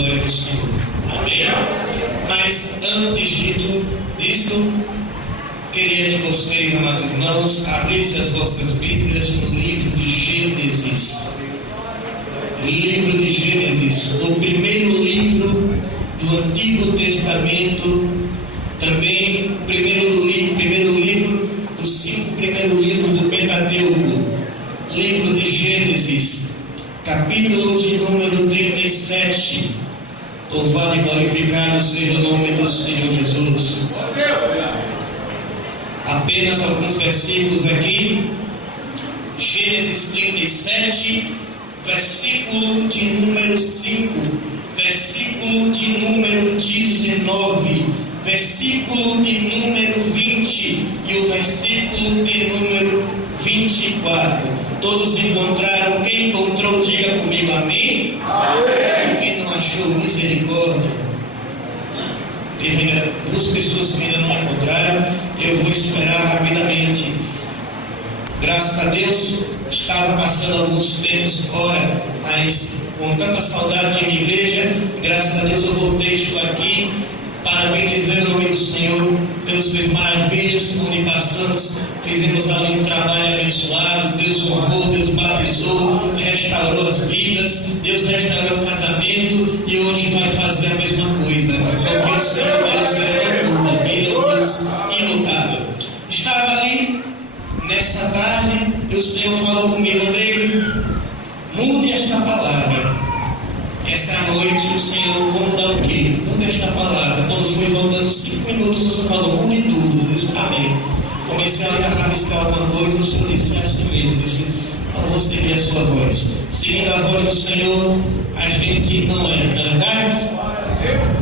glória do Senhor. Amém? Mas antes disso, queria que vocês, amados irmãos, abrissem as vossas Bíblias no livro de Gênesis. Livro de Gênesis, o primeiro livro do Antigo Testamento, também o primeiro livro, os 5 primeiros livros do Pentateuco. Livro de Gênesis, capítulo de número 37. Louvado e glorificado seja o nome do Senhor Jesus. Apenas alguns versículos aqui. Gênesis 37, versículo de número 5, versículo de número 19, versículo de número 20 e o versículo de número 24. Todos encontraram? Quem encontrou, diga comigo amém. Amém. Quem não achou, misericórdia. Teve 2 pessoas que ainda não encontraram. Eu vou esperar rapidamente. Graças a Deus, estava passando alguns tempos fora, mas com tanta saudade de minha igreja, graças a Deus eu voltei, estou aqui para bendizer o nome do Senhor. Deus fez maravilhas onde passamos, fizemos ali um trabalho abençoado. Deus honrou, Deus batizou, restaurou as vidas, Deus restaurou o casamento e hoje vai fazer a mesma coisa, porque o Senhor Deus é loucura, Ele é um Deus imutável. Estava ali nessa tarde e o Senhor falou comigo: Andrei, mude essa palavra. Essa noite o Senhor conta o quê? Muda esta palavra. Quando fui voltando 5 minutos, o Senhor falou: mude tudo. Eu disse: amém. Comecei a rabiscar alguma coisa, o Senhor disse: é assim mesmo. Eu disse: não vou seguir a sua voz. Seguindo a voz do Senhor, a gente não é verdade?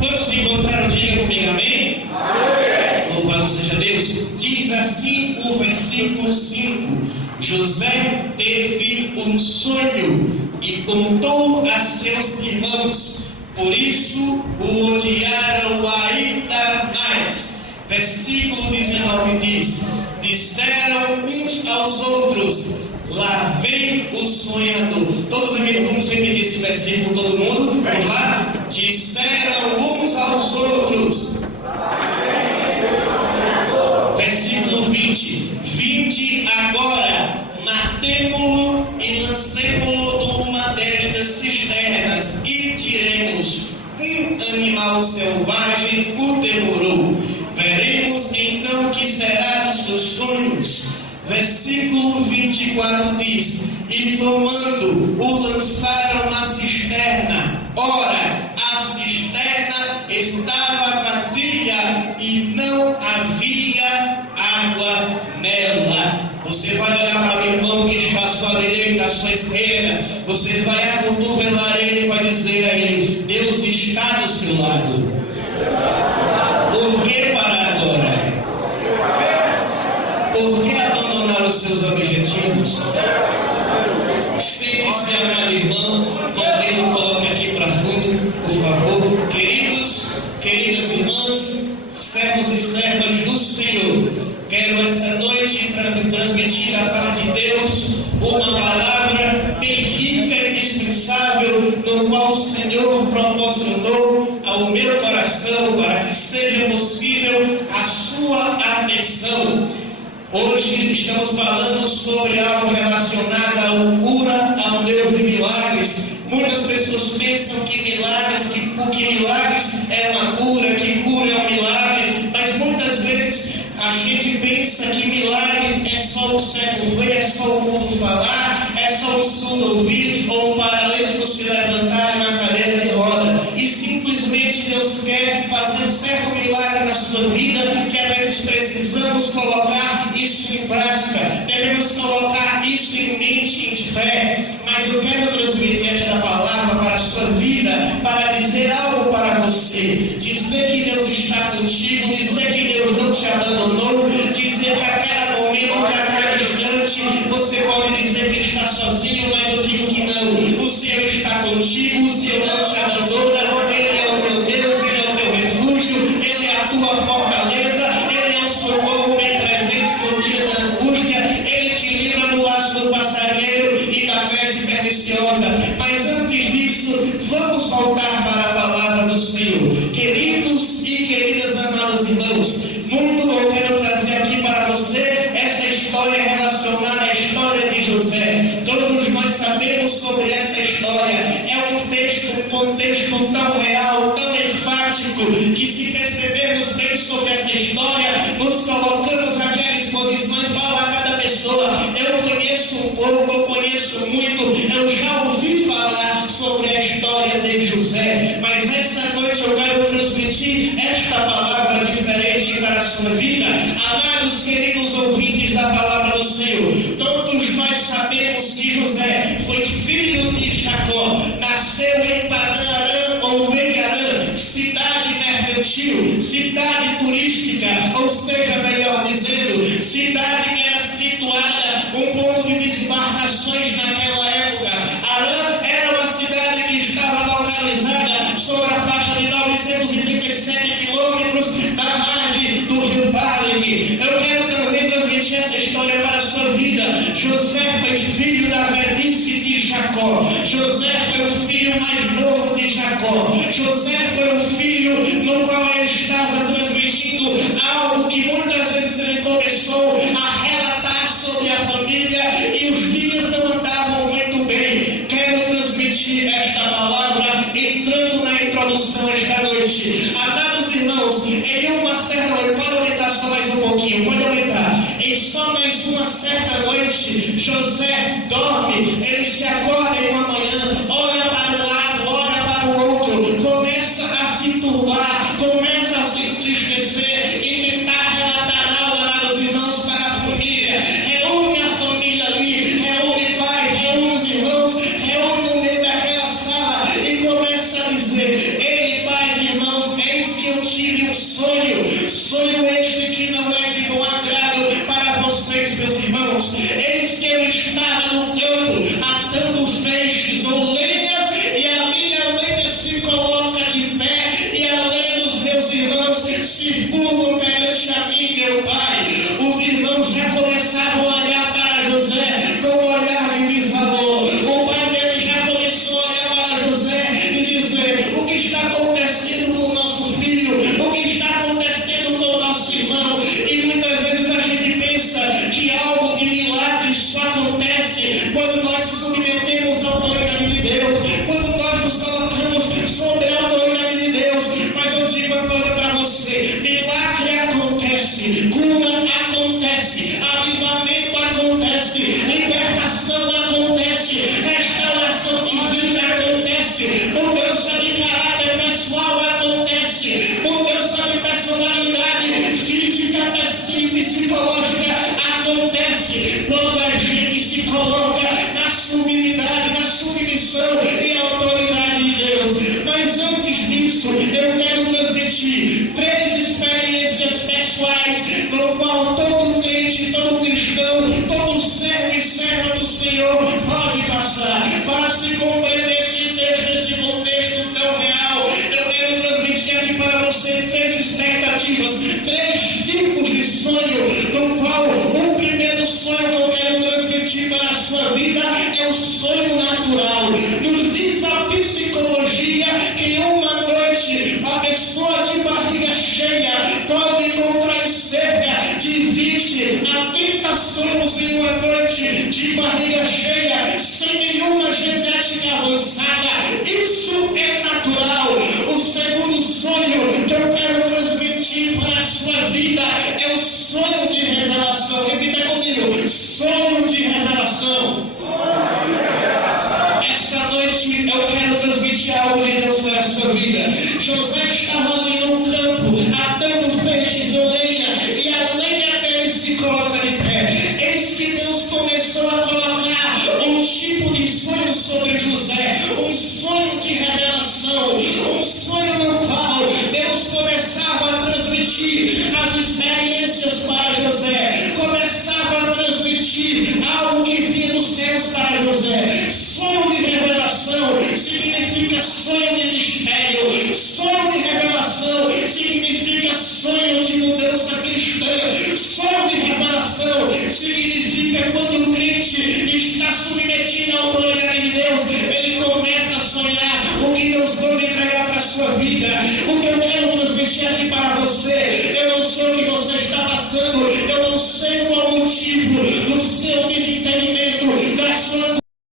Quantos encontraram? Diga comigo amém. Amém. Louvado seja Deus. Diz assim o versículo 5: José teve um sonho e contou a seus irmãos, por isso o odiaram ainda mais. Versículo 19 diz: disseram uns aos outros: lá vem o sonhador. Todos amigos, vamos repetir esse versículo, todo mundo? Vamos lá? Disseram uns aos outros. Versículo 20: vinde agora, matemo-lo e lancemo-lo numa destas cisternas e tiremos. Um animal selvagem o devorou. Veremos então o que será dos seus sonhos. Versículo 24 diz: e tomando, o lançaram na cisterna. Ora, a cisterna estava vazia e não havia água nela. Você vai olhar para o irmão que está à sua direita, à sua esquerda. Você vai acotovelar ele e vai dizer a ele: Deus está do seu lado. Por que parar agora? Por que abandonar os seus objetivos? Sente-se, amado irmão. Modelo, coloque aqui para fundo, por favor. Queridas irmãs, servos e servas do Senhor, quero essa noite transmitir da parte de Deus uma palavra bem rica e indispensável, no qual o Senhor proporcionou ao meu coração para que seja possível a sua atenção. Hoje estamos falando sobre algo relacionado à cura, ao Deus de milagres. Muitas pessoas pensam que milagres é uma cura, que cura é um milagre, mas muitas vezes a gente pensa que milagre é só o cego ver, é só o mudo falar, é só o surdo ouvir, ou um paralítico se levantar na cadeira de roda. E simplesmente Deus quer fazer um certo milagre na sua vida, que às vezes precisamos colocar isso em prática, devemos colocar isso em mente, em fé. Mas eu quero transmitir esta palavra para a sua vida, para dizer algo para você, dizer que Deus está contigo, dizer que Deus não te abandonou, dizer que a cada momento, que a cada instante, você pode dizer que está sozinho, mas eu digo que não. O Senhor está contigo, o Senhor não te abandona. Ele é o teu Deus, Ele é o teu refúgio, Ele é a tua fortaleza, Ele é o socorro bem presente no dia da angústia, Ele te livra do laço do passarinheiro e da peste perniciosa. Mas antes disso, vamos voltar para a palavra contexto tão real, tão enfático, que se percebermos bem sobre essa história, nos colocamos aqui à disposição e fala a cada pessoa: eu conheço um pouco, eu conheço muito, eu já ouvi falar sobre a história de José, mas essa noite eu quero transmitir esta palavra diferente para a sua vida. Amados, queridos ouvintes da palavra do Senhor, todos nós sabemos que José foi filho de Jacó, nasceu em Padã-Arã ou em Harã, cidade mercantil, cidade turística, ou seja, melhor dizendo, cidade que era situada, um ponto de desembarcações naquela época. Harã era uma cidade que estava localizada sobre a faixa de 937 quilômetros da margem do rio Parling. Eu quero também transmitir essa história para a sua vida. José foi filho da velhice de Jacó. José foi o filho mais novo de Jacó. José foi o filho no qual ele estava transmitindo algo que muitas vezes ele começou a relatar sobre a família e os dias não andavam muito bem. Quero transmitir esta palavra entrando na introdução esta noite. Amados irmãos, em uma certa noite, pode aumentar só mais um pouquinho, pode aumentar. Em só mais uma certa noite, José dorme, ele se acorda em uma manhã, olha para o lado, olha para o outro, começa a se turbar, começa a se entristecer e tentar relatar algo para os irmãos, para a família. Reúne a família ali, reúne pai, reúne os irmãos, reúne no meio daquela sala e começa a dizer: ei, pais e irmãos, eis que eu tive um sonho este que não é de bom agrado para vocês, meus irmãos. Eis que eu estava no campo atando feixes ou lenhas, e a minha lenha se coloca de pé, e a lenha dos meus irmãos se curvam perante a mim, meu pai. Os irmãos já começaram a olhar para José com um olhar de desvalor. O pai dele já começou a olhar para José e dizer: o que está acontecendo com o nosso filho? O que está acontecendo com o nosso irmão? E muitas vezes a gente pensa que algo de milagre só acontece quando nós se submetemos à autoridade de Deus, quando nós nos colocamos sobre a autoridade de Deus. Mas eu digo uma coisa para você: milagre acontece, cura acontece, avivamento acontece, libertação acontece, restauração divina acontece, mudança de caráter pessoal acontece, mudança de personalidade física e psicológica acontece quando a gente se coloca na submissão, na submissão e autoridade de Deus. Mas antes disso, eu quero transmitir 3 experiências pessoais no qual todo crente, todo cristão, todo servo e serva do Senhor pode passar para se compreender esse texto, esse contexto tão real. Eu quero transmitir aqui para você 3 expectativas, 3 tipos de sonho, no qual o primeiro sonho que eu quero transmitir para a sua vida é o sonho natural. Nos diz a psicologia que uma noite a pessoa de barriga cheia pode encontrar cerca de 20 a 30 sonhos em uma noite de barriga cheia, sem nenhuma genética avançada. Isso é natural. O segundo sonho que eu quero transmitir para a sua vida é o sonho de revelação. Repita comigo: sonho de revelação. Esta noite eu quero transmitir algo de Deus para a sua vida. José estava ali no campo, atando feixes ou lenha, e a lenha dele se coloca de pé. Eis que Deus começou a colocar um tipo de sonho sobre José, um sonho de revelação, um sonho no qual Deus começava a transmitir as experiências para José, começava a transmitir algo que vinha dos céus para José. Sonho de revelação significa sonho de mistério. Sonho de revelação significa sonho de mudança cristã. Sonho de revelação significa quando o crente está submetido à autoridade de Deus, ele começa a sonhar o que Deus pode entregar para a sua vida. O que eu